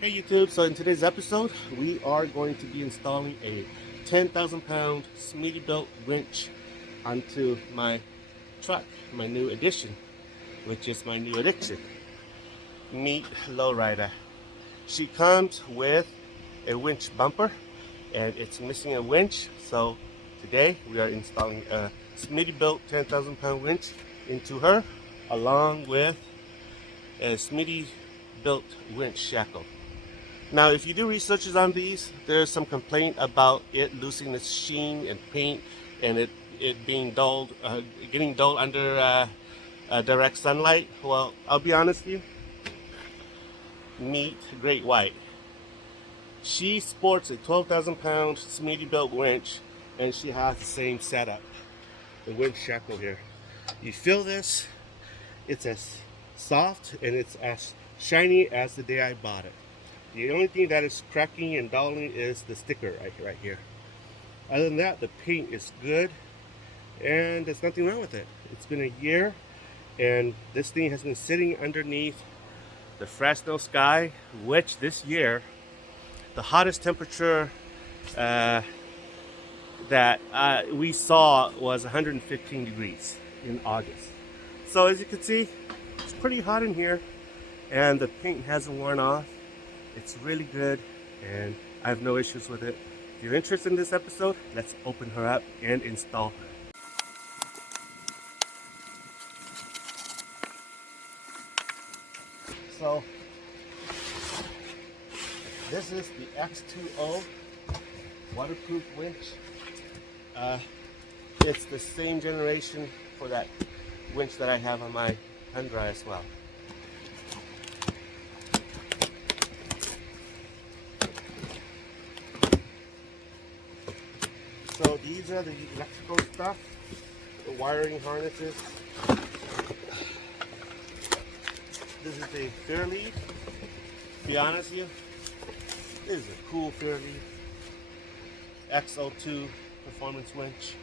Hey YouTube, so in today's episode, we are going to be installing a 10,000 pound Smeadybilt winch onto my truck, my new addition, which is my new addiction, Meet Lowrider. She comes with a winch bumper and it's missing a winch, so today we are installing a Smeadybilt 10,000 pound winch into her along with a Smeadybilt winch shackle. Now, if you do researches on these, there's some complaint about it losing its sheen and paint and it being dulled, getting dull under direct sunlight. Well, I'll be honest with you, Meet Great White. She sports a 12,000 pound Smeadybilt winch and she has the same setup, the winch shackle here. You feel this, it's as soft and it's as shiny as the day I bought it. The only thing that is cracking and dulling is the sticker right here. Other than that, the paint is good and there's nothing wrong with it. It's been a year and this thing has been sitting underneath the Fresno sky, which this year, the hottest temperature that we saw was 115 degrees in August. So as you can see, it's pretty hot in here and the paint hasn't worn off. It's really good and I have no issues with it. If you're interested in this episode, let's open her up and install her. So this is the X2O waterproof winch. It's the same generation for that winch that I have on my Tundra as well. So these are the electrical stuff, the wiring harnesses. This is the Fairlead. To be honest with you, this is a cool Fairlead XO2 performance winch.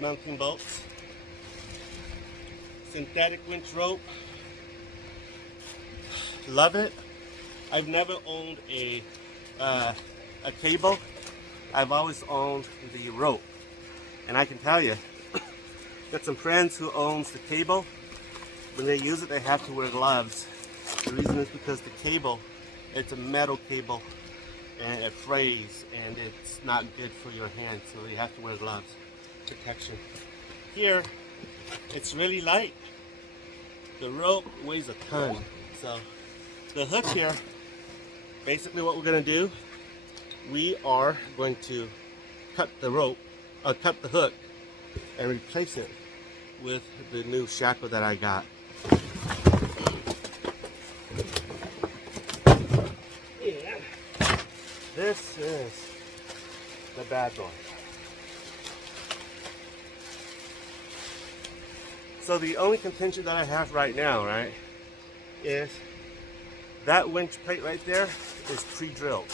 Mounting bolts, synthetic winch rope. Love it. I've never owned a cable. I've always owned the rope, and I can tell you, got some friends who owns the cable. When they use it, they have to wear gloves. The reason is because the cable, it's a metal cable, and it frays, and it's not good for your hands, so you have to wear gloves. Protection. Here, it's really light. The rope weighs a ton, so the hook here. Basically what we're going to do, we are going to cut the rope, cut the hook and replace it with the new shackle that I got. And this is the bad boy. So the only contention that I have right now, right, is that winch plate right there is pre-drilled.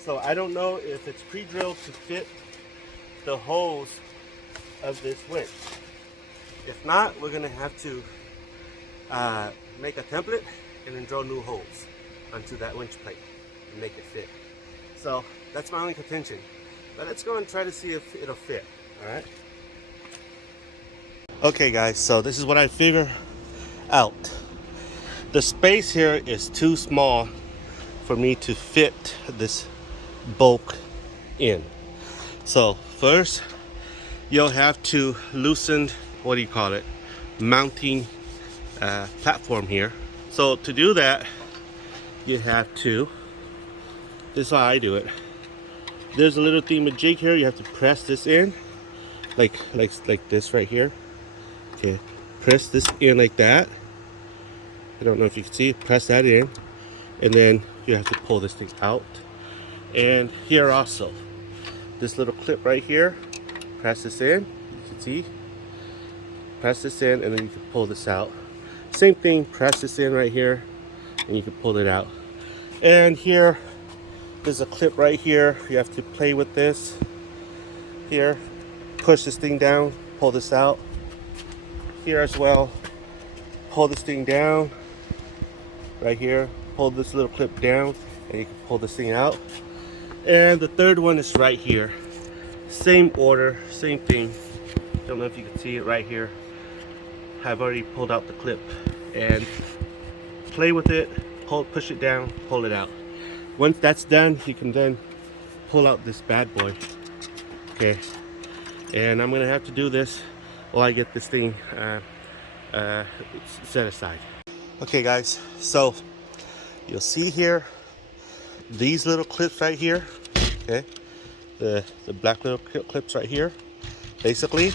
So I don't know if it's pre-drilled to fit the holes of this winch. If not, we're gonna have to make a template and then drill new holes onto that winch plate and make it fit. So that's my only contention. But let's go and try to see if it'll fit, all right? Okay guys, so this is what I figure out. The space here is too small for me to fit this bulk in. So first, you'll have to loosen, what do you call it, mounting platform here. So to do that, you have to, this is how I do it. There's a little thingamajig here. You have to press this in, like this right here. Okay, press this in like that. I don't know if you can see, press that in, and then you have to pull this thing out. And here also, this little clip right here, press this in, you can see, press this in, and then you can pull this out. Same thing, press this in right here, and you can pull it out. And here, there's a clip right here, you have to play with this. Here, push this thing down, pull this out. Here as well, pull this thing down right here, pull this little clip down, and you can pull this thing out. And the third one is right here. Same order, same thing. Don't know if you can see it right here. I've already pulled out the clip, and play with it, push it down, pull it out. Once that's done, you can then pull out this bad boy. Okay, and I'm gonna have to do this while I get this thing set aside. Okay guys, so you'll see here these little clips right here. Okay, the black little clips right here, basically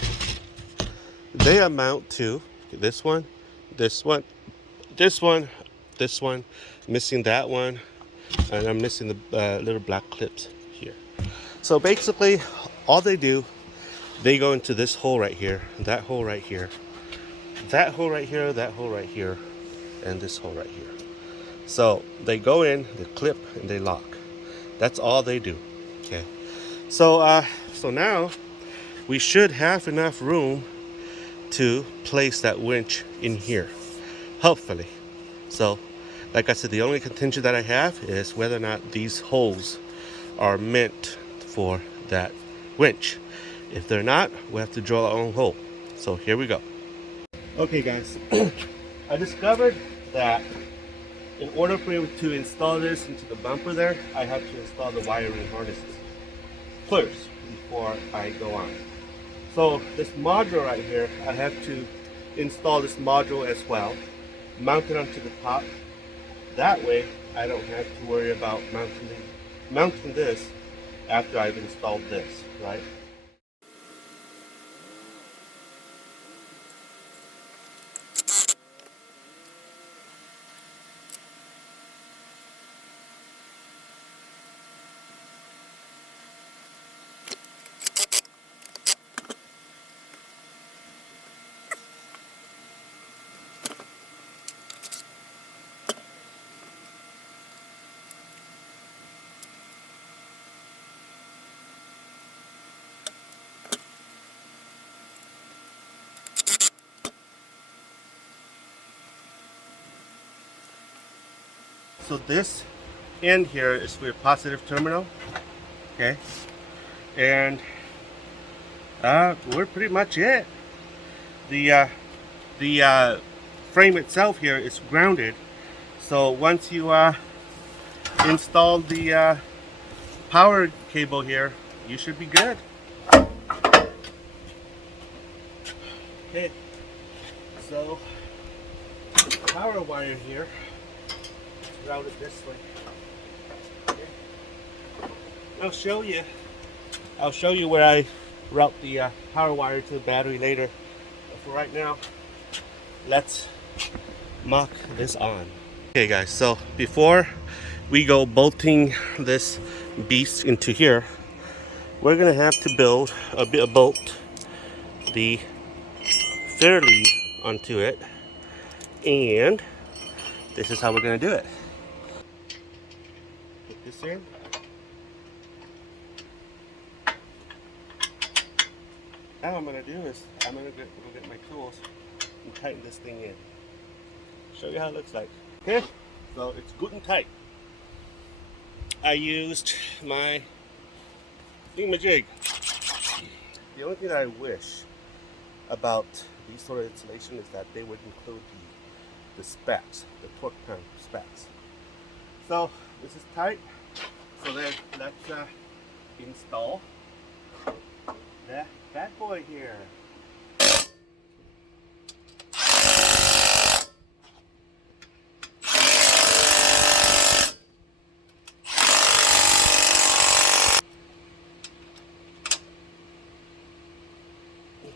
they amount to this one, this one, this one, this one, missing that one, and I'm missing the little black clips here. So basically all they do, they go into this hole right here, that hole right here, that hole right here, that hole right here, and this hole right here. So they go in, they clip, and they lock. That's all they do. Okay, so so now we should have enough room to place that winch in here, hopefully. So like I said, the only contention that I have is whether or not these holes are meant for that winch. If they're not, we have to drill our own hole. So here we go. Okay guys, I discovered that in order for me to install this into the bumper there, I have to install the wiring harnesses first before I go on. So this module right here, I have to install this module as well, mount it onto the top. That way I don't have to worry about mounting this after I've installed this, right? So this end here is for your positive terminal, okay? And we're pretty much it. The frame itself here is grounded. So once you install the power cable here, you should be good. Okay, so power wire here. Route it this way. Okay. I'll show you where I route the power wire to the battery later. But for right now, let's mock this on. Okay guys, so before we go bolting this beast into here, we're gonna have to build a bolt the fairlead onto it, and this is how we're gonna do it. Put this in. Now what I'm gonna do is I'm gonna go get my tools and tighten this thing in. Show you how it looks like. Okay, so it's good and tight. I used my thingamajig. The only thing that I wish about these sort of insulation is that they would include the specs, the torque pound specs. So this is tight. So then let's install that bad boy here.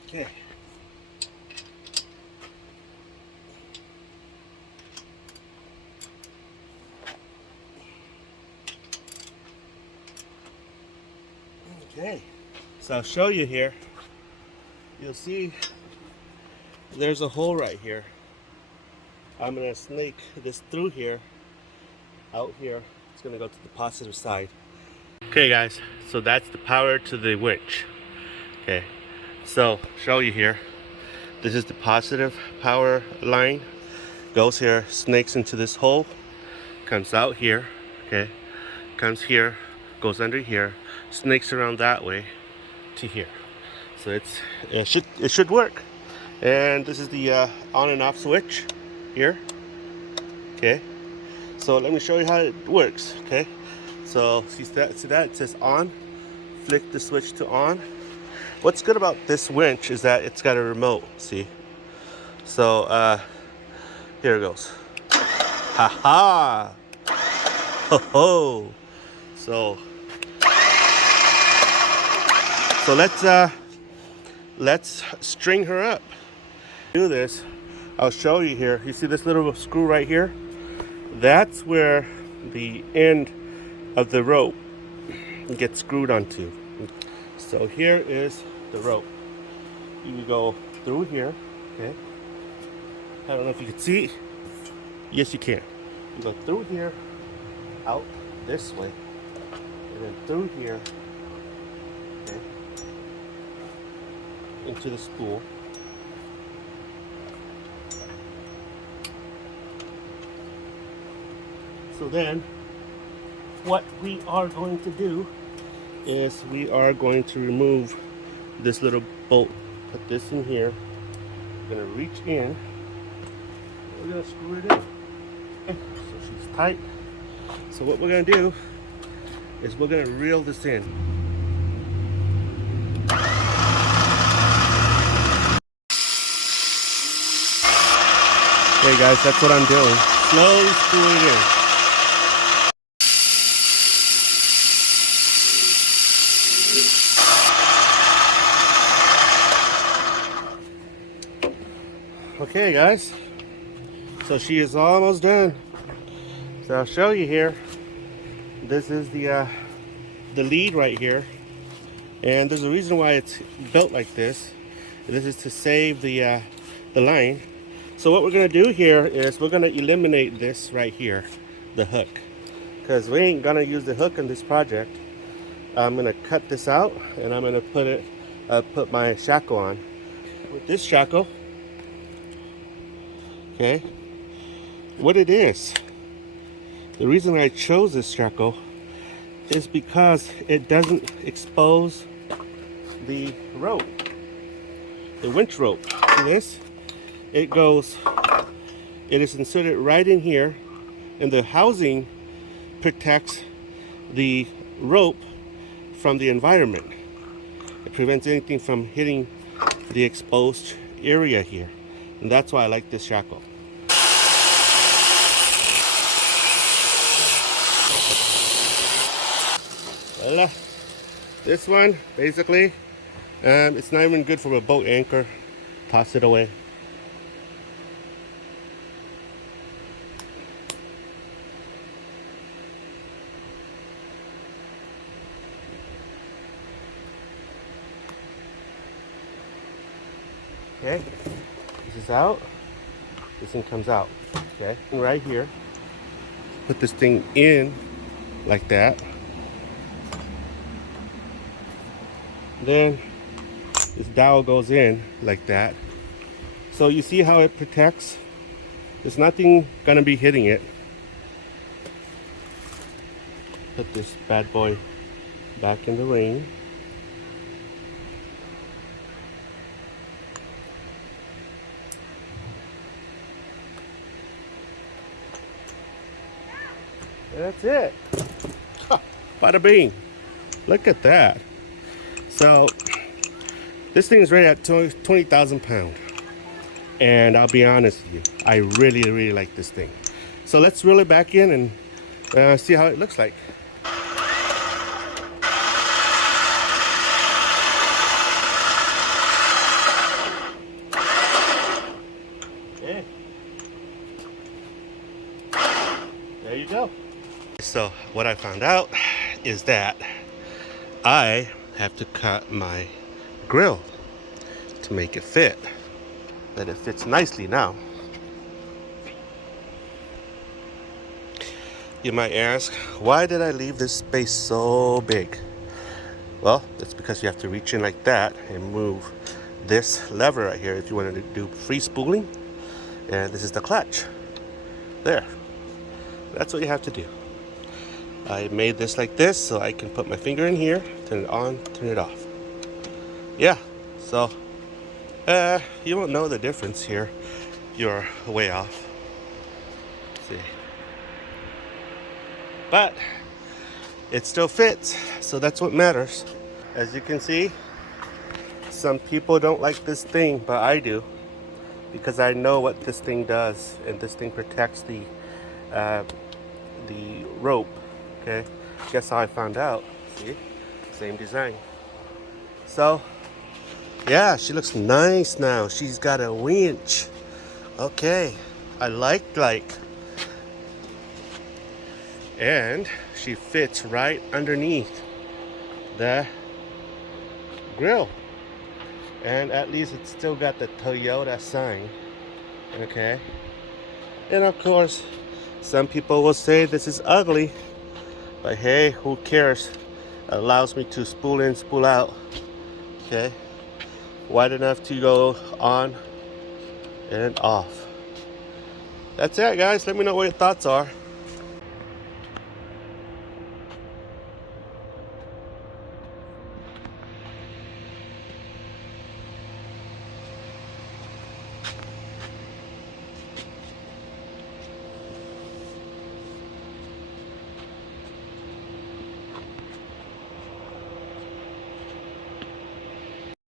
Okay. Okay, so I'll show you here. You'll see there's a hole right here. I'm gonna snake this through here, out here. It's gonna go to the positive side. Okay guys, so that's the power to the winch. Okay, so show you here. This is the positive power line. goes here, snakes into this hole, comes out here, okay, comes here, goes under here, snakes around that way to here. So it should work. And this is the on and off switch here. Okay, so let me show you how it works. Okay, so see that it says on. Flick the switch to on. What's good about this winch is that it's got a remote. See, so here it goes. Ha ha! Ho ho! So let's string her up. Do this. I'll show you here. You see this little screw right here? That's where the end of the rope gets screwed onto. So here is the rope. You go through here, okay? I don't know if you can see. Yes, you can. You go through here, out this way, and then through here, okay, into the spool. So then, what we are going to do is we are going to remove this little bolt. Put this in here. We're going to reach in. We're going to screw it in. Okay, so she's tight. So what we're going to do is we're going to reel this in. Okay guys, that's what I'm doing. Slowly screwing it in. Okay guys, so she is almost done. So I'll show you here. This is the lead right here, and there's a reason why it's built like this. This is to save the line. So what we're gonna do here is we're gonna eliminate this right here, the hook, because we ain't gonna use the hook in this project. I'm gonna cut this out and I'm gonna put my shackle on. With this shackle, okay, what it is, the reason I chose this shackle is because it doesn't expose the rope, the winch rope. See this? It is inserted right in here, and the housing protects the rope from the environment. It prevents anything from hitting the exposed area here. And that's why I like this shackle. Voila. This one, basically, it's not even good for a boat anchor. Toss it away. Okay, this is out. This thing comes out. Okay, and right here, put this thing in like that. Then this dowel goes in like that. So you see how it protects? There's nothing gonna be hitting it. Put this bad boy back in the ring. And that's it. Ha, bada bing. Look at that. So this thing is rated at 20,000 pounds. And I'll be honest with you, I really like this thing. So let's reel it back in and see how it looks like. Okay. There you go. So what I found out is that I have to cut my grill to make it fit. But it fits nicely now. You might ask, why did I leave this space so big? Well, it's because you have to reach in like that and move this lever right here if you want to do free spooling. And this is the clutch. There. That's what you have to do. I made this like this so I can put my finger in here, turn it on, turn it off. Yeah, so you won't know the difference here. You're way off. See. But it still fits, so that's what matters. As you can see, some people don't like this thing, but I do, because I know what this thing does, and this thing protects the rope. Okay, guess how I found out? See, same design. So yeah, she looks nice now. She's got a winch. Okay, I like. And she fits right underneath the grill. And at least it's still got the Toyota sign. Okay. And of course, some people will say this is ugly. But hey, who cares? It allows me to spool in, spool out. Okay. Wide enough to go on and off. That's it, guys. Let me know what your thoughts are.